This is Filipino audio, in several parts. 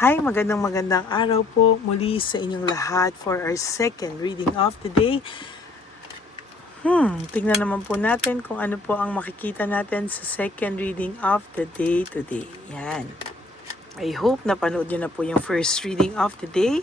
Hi, magandang araw po muli sa inyong lahat for our second reading of the day. Tingnan naman po natin kung ano po ang makikita natin sa second reading of the day today. Yan. I hope napanood nyo na po yung first reading of the day.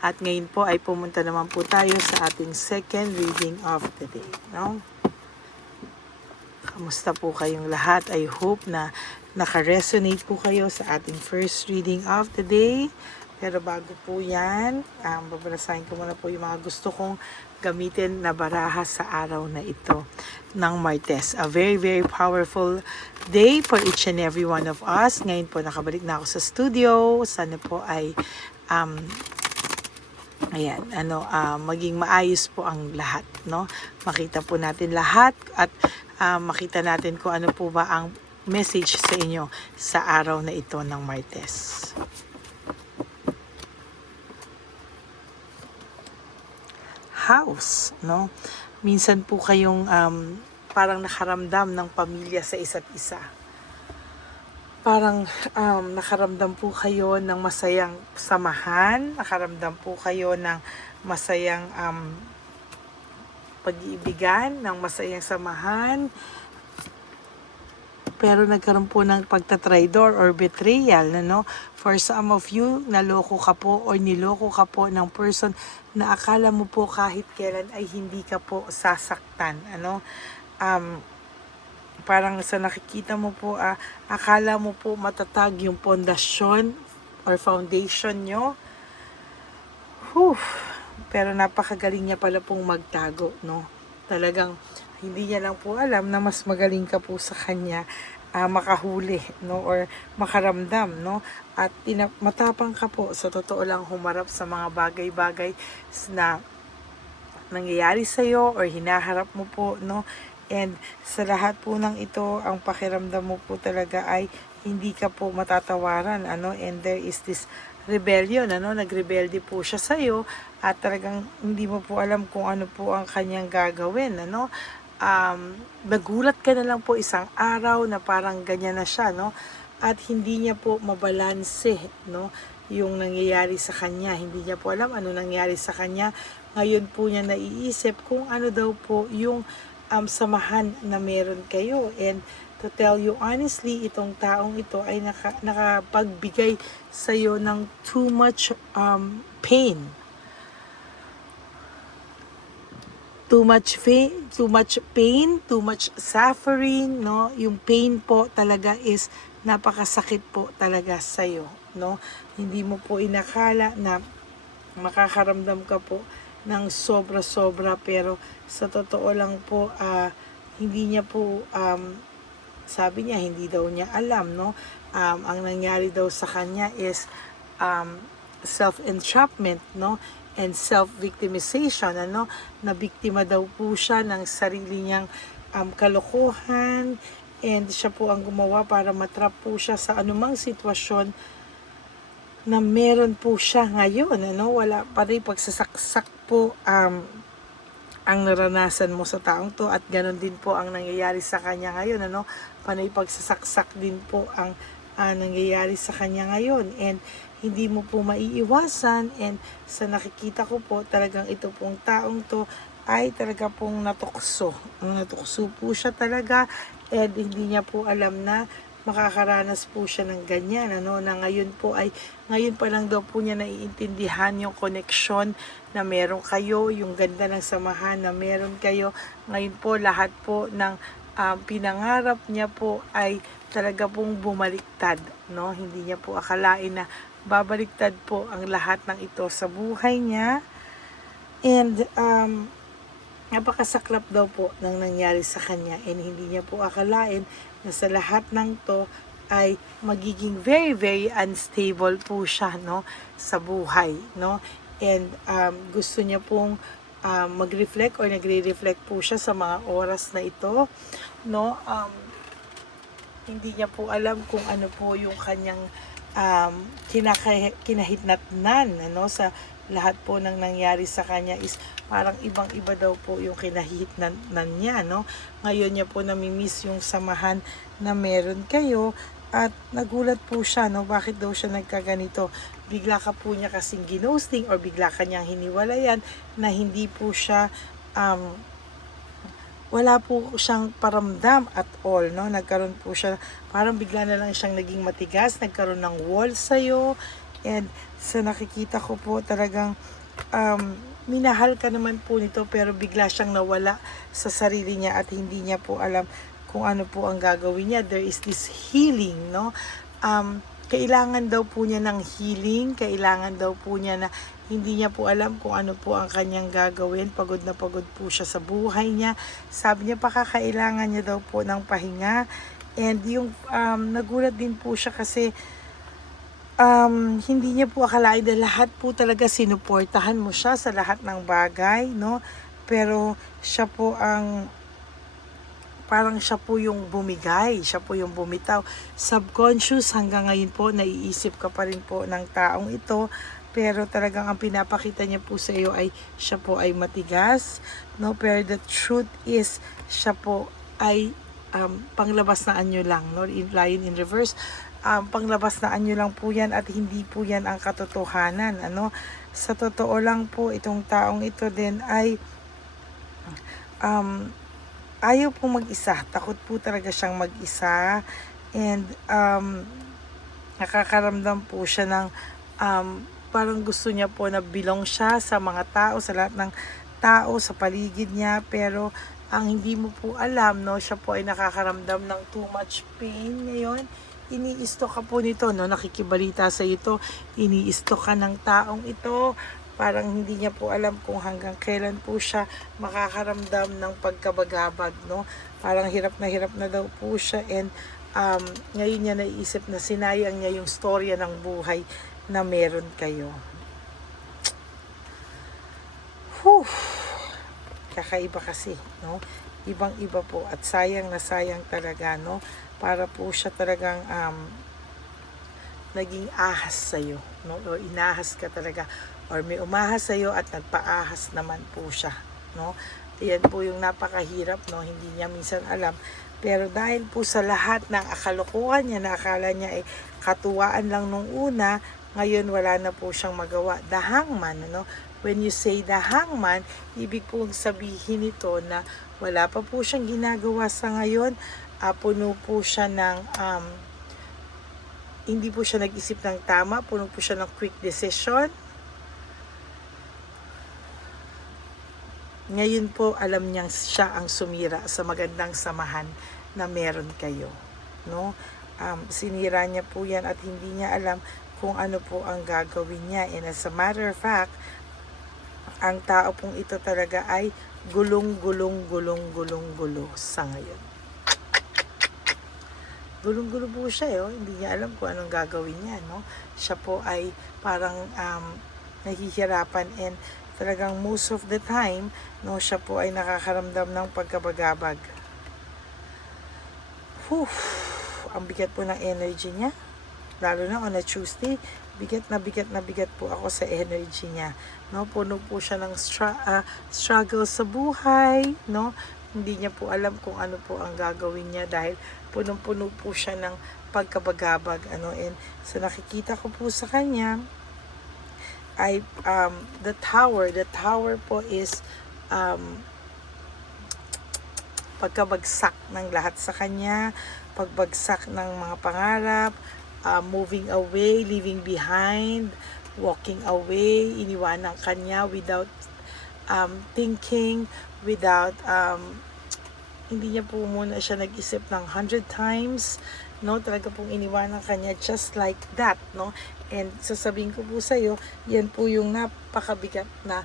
At ngayon po ay pumunta naman po tayo sa ating second reading of the day. No? Kamusta po kayong lahat? I hope na naka-resonate po kayo sa ating first reading of the day. Pero bago po yan, babasahin ko muna po yung mga gusto kong gamitin na baraha sa araw na ito ng Martes. A very, very powerful day for each and every one of us. Ngayon po nakabalik na ako sa studio. Sana po ay maging maayos po ang lahat, no? Makita po natin lahat at makita natin kung ano po ba ang message sa inyo sa araw na ito ng Martes. House, no? Minsan po kayong parang nakaramdam ng pamilya sa isa't isa. Parang nakaramdam po kayo ng masayang samahan, nakaramdam po kayo ng masayang pag-iibigan, ng masayang samahan, pero nagkaroon po ng pagtatraidor or betrayal, no? For some of you, naloko ka po or niloko ka po ng person na akala mo po kahit kailan ay hindi ka po sasaktan, ano? Parang sa nakikita mo po, akala mo po matatag yung pundasyon or foundation nyo. Pero napakagaling niya pala pong magtago, no? Talagang hindi niya lang po alam na mas magaling ka po sa kanya makahuli, no? Or makaramdam, no? At matapang ka po sa totoo lang humarap sa mga bagay-bagay na nangyayari sa'yo or hinaharap mo po, no? And sa lahat po ng ito, ang pakiramdam mo po talaga ay hindi ka po matatawaran, ano? And there is this rebellion, ano? Nagrebelde po siya sa'yo at talagang hindi mo po alam kung ano po ang kanyang gagawin, ano? Nagulat ka na lang po isang araw na parang ganyan na siya, no? At hindi niya po mabalanse, no? Yung nangyayari sa kanya. Hindi niya po alam ano nangyayari sa kanya. Ngayon po niya naiisip kung ano daw po yung samahan na meron kayo. And to tell you honestly, itong taong ito ay nakapagbigay sa'yo ng too much pain. Too much pain, too much suffering, no? Yung pain po talaga is napakasakit po talaga sa'yo, no? Hindi mo po inakala na makakaramdam ka po ng sobra-sobra, pero sa totoo lang po, hindi niya po, sabi niya, hindi daw niya alam, no? Ang nangyari daw sa kanya is self-entrapment, no? And self-victimization, ano? Na biktima daw po siya ng sarili niyang kalokohan, and siya po ang gumawa para matrap po siya sa anumang sitwasyon na meron po siya ngayon, ano? Wala pa rin pagsasaksak po ang naranasan mo sa taong to, at ganon din po ang nangyayari sa kanya ngayon, ano? Panay pagsasaksak din po ang nangyayari sa kanya ngayon, and hindi mo po maiiwasan. And sa nakikita ko po, talagang ito pong taong to ay talaga pong natukso. Natukso po siya talaga, and hindi niya po alam na makakaranas po siya ng ganyan, ano? Na ngayon pa lang daw po niya naiintindihan yung connection na meron kayo, yung ganda ng samahan na meron kayo. Ngayon po lahat po ng pinangarap niya po ay talaga pong bumaliktad, no? Hindi niya po akalain na babaliktad po ang lahat ng ito sa buhay niya. And napakasaklap daw po ng nangyari sa kanya, and hindi niya po akalain na sa lahat ng to ay magiging very, very unstable po siya, no? Sa buhay, no? And gusto niya pong mag-reflect or nagre-reflect po siya sa mga oras na ito, no? Hindi niya po alam kung ano po yung kanyang kinahitnatnan, ano? Sa lahat po ng nangyari sa kanya is parang ibang-iba daw po yung kinahitnatnan niya, no? Ngayon niya po namimiss yung samahan na meron kayo, at nagulat po siya, no? Bakit daw siya nagkaganito? bigla ka po niya kasing ginosting or bigla ka niyang hiniwalayan na hindi po siya wala po siyang paramdam at all, no? Nagkaroon po siya, parang bigla na lang siyang naging matigas, nagkaroon ng wall sa'yo, and sa nakikita ko po talagang minahal ka naman po nito pero bigla siyang nawala sa sarili niya at hindi niya po alam kung ano po ang gagawin niya. There is this healing, no? Kailangan daw po niya ng healing, kailangan daw po niya na hindi niya po alam kung ano po ang kanyang gagawin. Pagod na pagod po siya sa buhay niya. Sabi niya pakakailangan niya daw po ng pahinga. And yung nagulat din po siya kasi hindi niya po akalain na lahat po talaga sinuportahan mo siya sa lahat ng bagay, no? Pero siya po ang parang siya po yung bumigay, siya po yung bumitaw. Subconscious hanggang ngayon po, naiisip ka pa rin po ng taong ito, pero talagang ang pinapakita niya po sa iyo ay siya po ay matigas, no? Pero the truth is, siya po ay panglabas na anyo lang, no? Lion in reverse, panglabas na anyo lang po yan at hindi po yan ang katotohanan, ano? Sa totoo lang po, itong taong ito din ay ayaw po mag-isa. Takot po talaga siyang mag-isa. And nakakaramdam po siya ng parang gusto niya po na belong siya sa mga tao, sa lahat ng tao, sa paligid niya. Pero ang hindi mo po alam, no, siya po ay nakakaramdam ng too much pain ngayon. Iniisto ka po nito, no, nakikibalita sa ito. Iniisto ka ng taong ito. Parang hindi niya po alam kung hanggang kailan po siya makakaramdam ng pagkabagabag, no? Parang hirap na daw po siya, and ngayon niya naisip na sinayang niya yung storya ng buhay na meron kayo. Whew! Kakaiba kasi, no? Ibang-iba po at sayang na sayang talaga, no? Para po siya talagang naging ahas sa'yo, no? O inahas ka talaga, or may umahas sa'yo at nagpaahas naman po siya, no? Yan po yung napakahirap, no? Hindi niya minsan alam. Pero dahil po sa lahat ng akalokohan niya, na akala niya ay katuwaan lang nung una, ngayon wala na po siyang magawa. The hangman, no? When you say the hangman, ibig pong sabihin nito na wala pa po siyang ginagawa sa ngayon. Puno po siya ng hindi po siya nag-isip ng tama, puno po siya ng quick decision. Ngayon po, alam niyang siya ang sumira sa magandang samahan na meron kayo, no? Sinira niya po yan at hindi niya alam kung ano po ang gagawin niya. And as a matter of fact, ang tao pong ito talaga ay gulong-gulo sa ngayon. Gulong-gulo po siya, hindi niya alam kung anong gagawin niya, no? Siya po ay parang nahihirapan, and talagang most of the time, no, siya po ay nakakaramdam ng pagkabagabag. Whew, ang bigat po ng energy niya. Lalo na on a Tuesday, bigat po ako sa energy niya, no? Puno po siya ng struggle sa buhay, no? Hindi niya po alam kung ano po ang gagawin niya dahil punong-puno po siya ng pagkabagabag, ano? And sa nakikita ko po sa kanya ay the tower po is pagkabagsak ng lahat sa kanya, pagbagsak ng mga pangarap, moving away, leaving behind, walking away, iniwanan kanya without thinking, without hindi niya po muna siya nag-isip ng 100 times, no? Talaga pong iniwanan kanya just like that, no? And sasabihin ko po sa iyo, yan po yung napakabigat na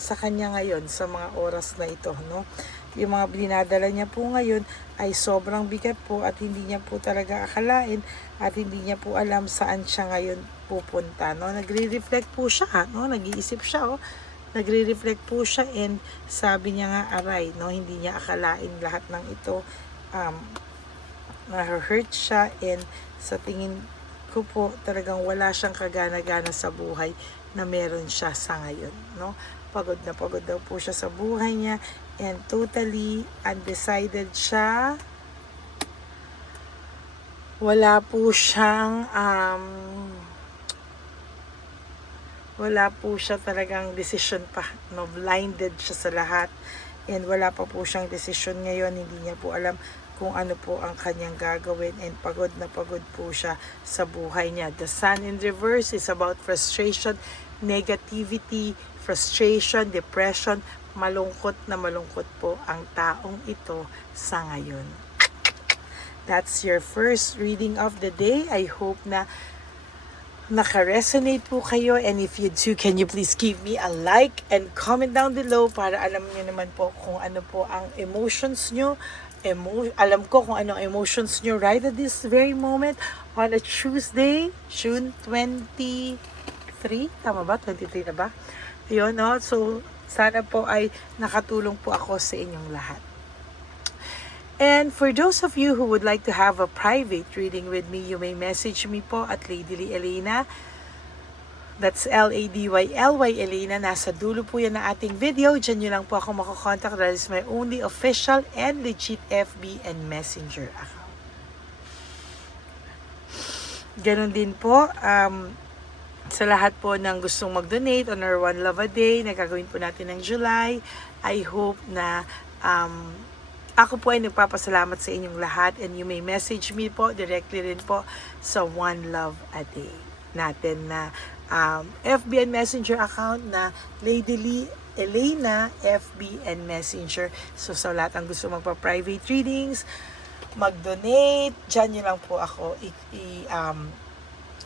sa kanya ngayon sa mga oras na ito, no? Yung mga dinadala niya po ngayon ay sobrang bigat po at hindi niya po talaga akalain at hindi niya po alam saan siya ngayon pupunta, no? Nagre-reflect po siya, no? Nag-iisip siya, oh. Nagre-reflect po siya, and sabi niya nga, aray, no? Hindi niya akalain lahat ng ito, na-hurt siya, and sa tingin ko po talagang wala siyang kagana-gana sa buhay na meron siya sa ngayon, no? Pagod na pagod daw po siya sa buhay niya, and totally undecided siya. Wala po siyang wala po siya talagang decision pa, no, blinded siya sa lahat, and wala pa po siyang decision ngayon, hindi niya po alam kung ano po ang kanyang gagawin, and pagod na pagod po siya sa buhay niya. The Sun in reverse is about frustration, negativity, frustration, depression, malungkot na malungkot po ang taong ito sa ngayon. That's your first reading of the day. I hope na naka-resonate po kayo, and if you do, can you please give me a like and comment down below para alam niyo naman po kung ano po ang emotions nyo. Alam ko kung ano ang emotions nyo right at this very moment on a Tuesday, June 23. Tama ba? 23 na ba? Yun, no? So, sana po ay nakatulong po ako sa inyong lahat. And for those of you who would like to have a private reading with me, you may message me po at Ladyly Elena. That's Ladyly Elena. Nasa dulo po yan ng ating video. Diyan nyo lang po ako makakontak. That is my only official and legit FB and Messenger account. Ganon din po, sa lahat po ng gustong mag-donate on our One Love a Day na gagawin po natin ng July, I hope na ako po ay nagpapasalamat sa inyong lahat, and you may message me po directly rin po sa One Love a Day natin na FB and Messenger account na Ladyly Elena FB and Messenger. So sa lahat ang gusto magpa-private readings, mag-donate, dyan nyo lang po ako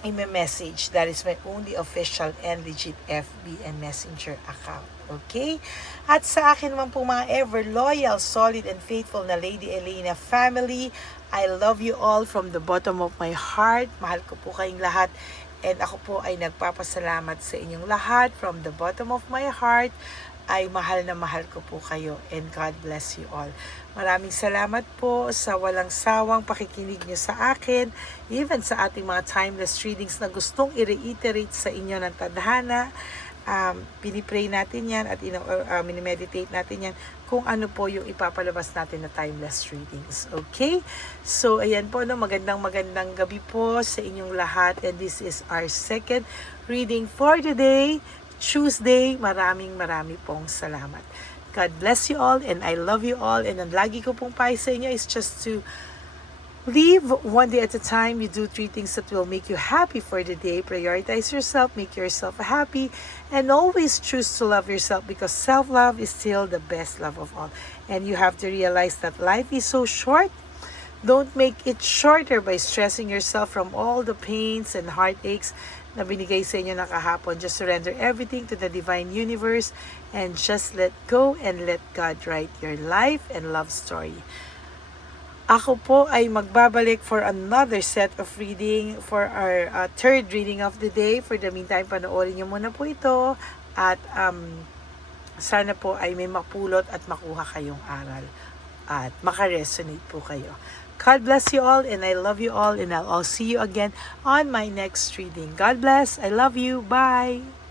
i-message. That is my only official and legit FB and Messenger account. Okay? At sa akin naman po mga ever loyal, solid, and faithful na Lady Elena family, I love you all from the bottom of my heart. Mahal ko po kayong lahat. And ako po ay nagpapasalamat sa inyong lahat. From the bottom of my heart, ay mahal na mahal ko po kayo. And God bless you all. Maraming salamat po sa walang sawang pakikinig niyo sa akin. Even sa ating mga timeless readings na gustong i-reiterate sa inyo ng tadhana. Pinipray natin yan at minimeditate natin yan kung ano po yung ipapalabas natin na timeless readings. Okay? So, ayan po, no, magandang gabi po sa inyong lahat, and this is our second reading for today, Tuesday. Maraming pong salamat. God bless you all, and I love you all, and ang lagi ko pong payo sa inyo is just to live one day at a time. You do 3 things that will make you happy for the day. Prioritize yourself, make yourself happy, and always choose to love yourself, because self-love is still the best love of all. And you have to realize that life is so short. Don't make it shorter by stressing yourself from all the pains and heartaches na binigay sa inyo na kahapon. Just surrender everything to the divine universe and just let go and let God write your life and love story. Ako po ay magbabalik for another set of reading for our third reading of the day. For the meantime, panoorin nyo muna po ito, at sana po ay may mapulot at makuha kayong aral at makaresonate po kayo. God bless you all, and I love you all, and I'll see you again on my next reading. God bless. I love you. Bye.